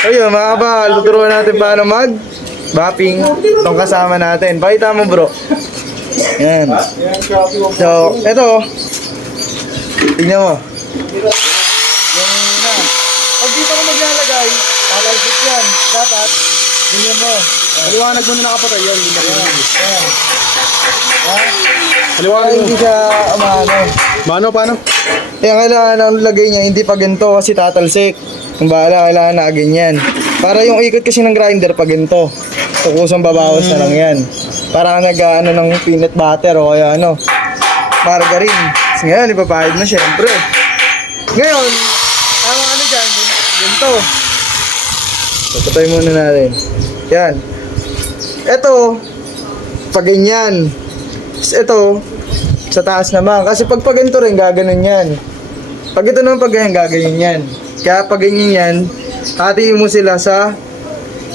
Ayun mga kabal, tuturuan natin paano mag-bapping itong kasama natin. Pakita mo bro. Yan. So, eto. Tingnan mo. Yung na. Pag dito ko maglalagay, palalpit yan. Dapat, ganyan mo. Paliwanag mo na nakapatay yan. Yan. Paliwanag mo. Hindi siya umano. Paano? Kaya kailangan ang lagay niya, hindi pa ganito kasi tatalsik. Kung bahala, kailangan na ganyan. Para yung ikot kasi ng grinder pa ganito. So kusang babawas na lang yan. Para nag-ano ng peanut butter o kaya margarine. Kasi ngayon, ipapahid na syempre. Ngayon, ang dyan, ganito. Patay muna natin. Yan. Ito, pag ganyan. Ito, sa taas naman. Kasi pag ganito rin, gaganon yan. Pag ito naman pag ganyan, gaganon yan. Kaya pag ganyan yan, hatiin mo sila sa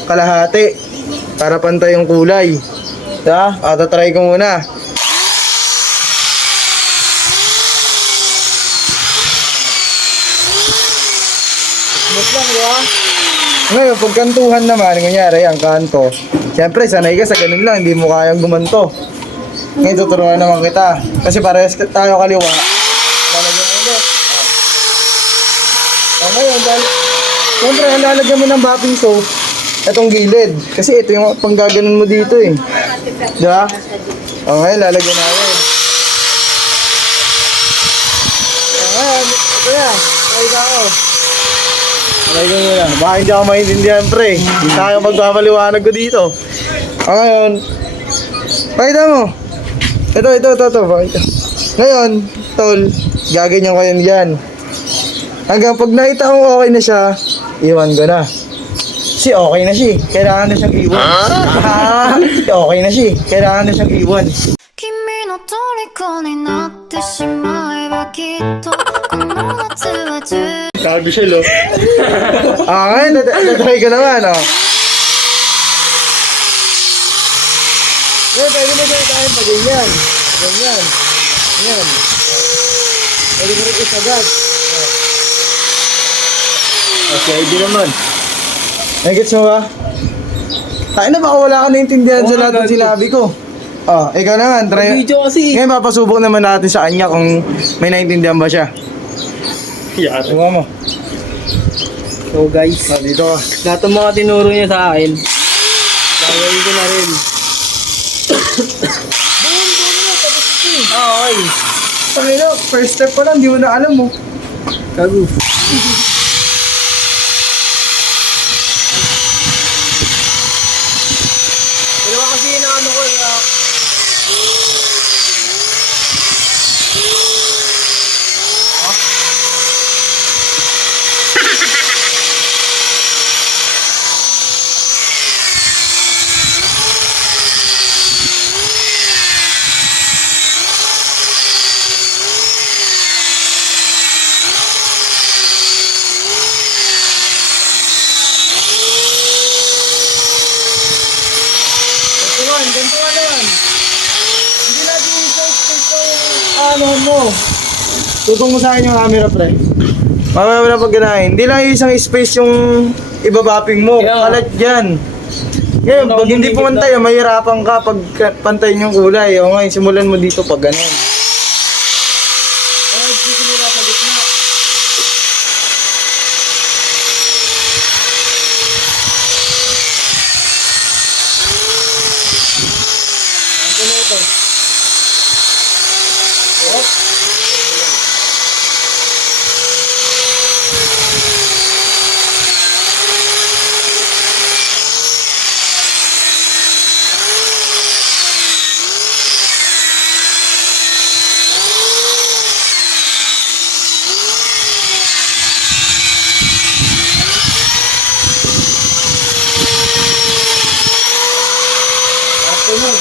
kalahati para pantay yung kulay. Diba? Try ko muna. Smooth lang, diba? Ngayon, pag kantuhan naman, kunyari, ang kanto. Siyempre, sanay ka sa ganun lang, hindi mo kayang gumanto. Ngayon, tuturuan naman kita. Kasi parehas tayo kaliwa. Lalagyan mo ulit. Ngayon, siyempre, lalagyan mo ng bapping soap itong gilid. Kasi ito yung panggaganon mo dito eh. Diba? Ngayon, lalagyan natin. Ngayon, ito yan. Try ka ako. Lalagyan mo na. Baka hindi ako maintindihan pre. Hindi tayo magpapaliwanag ko dito. Ngayon, pakita mo. Ito. Pakita. Ngayon, tol, gaganyan ko yan dyan. Hanggang pag nakita kong okay na siya, iwan ko na. Kasi okay na siya. Kailangan na siyang iwan. Okay na siya. Kailangan na siyang iwan. 君の虜になってしまえばきっとこの夏は充 Sabi siya, lo. Ngayon, natry ko naman, oh. Ngayon, pwede mo tayo pa ganyan. Ganyan. Ganyan. Pwede mo rin isagad. Okay, di naman. Nagets mo ba? Tayo na baka wala ka naintindihan sa lahat ng sinabi ko. Ikaw naman, try. Video kasi. Ngayon, papasubok naman natin sa kanya kung may naintindihan ba siya. Yara. Subukan mo. So guys, Dito ka. lahat ng mga tinuro niya sa akin, gagawin ko na rin. Okay. Pangino, first step pa lang, di mo na alam mo. Kagu. Dalawa kasi na ano ko, Ganito ka naman. Hindi natin yung space ko ano mo. Tutong mo sa akin yung camera, pre. Mamaya mo na pag ganahin. Hindi lang yung isang space yung ibabapping mo. Yeah. Kalat dyan. Ngayon, pag hindi pumantay, mahirapan ka pag pantayin yung kulay. O ngayon, simulan mo dito pag ganun. Sisimula sa gitna. Ito. Afternoon.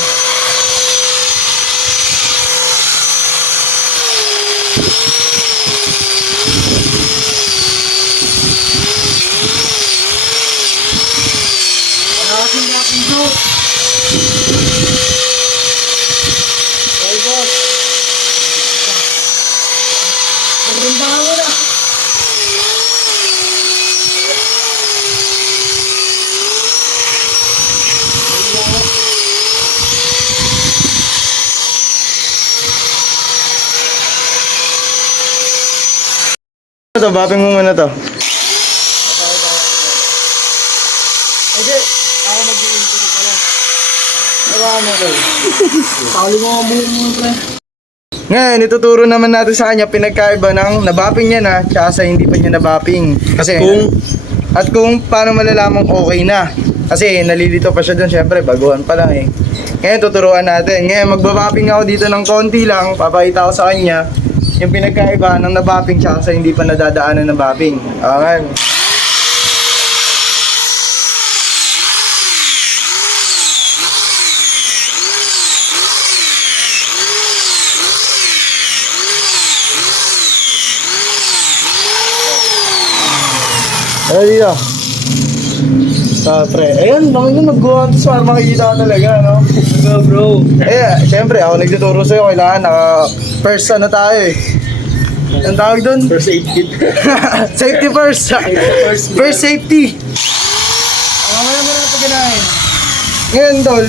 Hanapin natin ito. Okay, boss. Magandang mo na. to, bapping mo muna to. Hindi, ako mag-i-intro pala. Tawa mo ko. Pakali mo ang buhok mo, pre. Ngayon, ituturo naman natin sa kanya pinagkaiba ng nabapping niya na tsaka sa hindi pa niya nabapping. Kasi, at kung paano malalamang okay na. Kasi nalilito pa siya dun, syempre, baguhan pa lang eh. Ngayon, tuturuan natin. Ngayon, magbabapping ako dito ng konti lang. Papakita ko sa kanya yung pinagkaiba ng nabapping tsaka sa hindi pa nadadaanan ng bapping. Okay. Ano dito? Pre. Ayan, naman yung nag-go to para makikita ka talaga, no? Go, bro. Eh, siyempre, ako nagtuturo sa'yo. Kailangan first ano tayo eh. Ang tawag doon? First aid kit. Safety first. First safety. Ang mamaya mo na ito ganahin. Ngayon, Dol.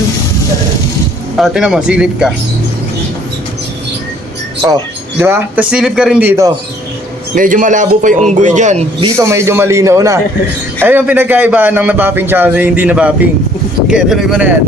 Tingnan mo, silip ka. Oh, di ba? Tapos silip ka rin dito. Medyo malabo pa yung unggoy dyan. Dito medyo malinaw na. Ayun yung pinagkaiba ng nabapping tsaka sa hindi nabapping. Okay, tuloy mo na yan.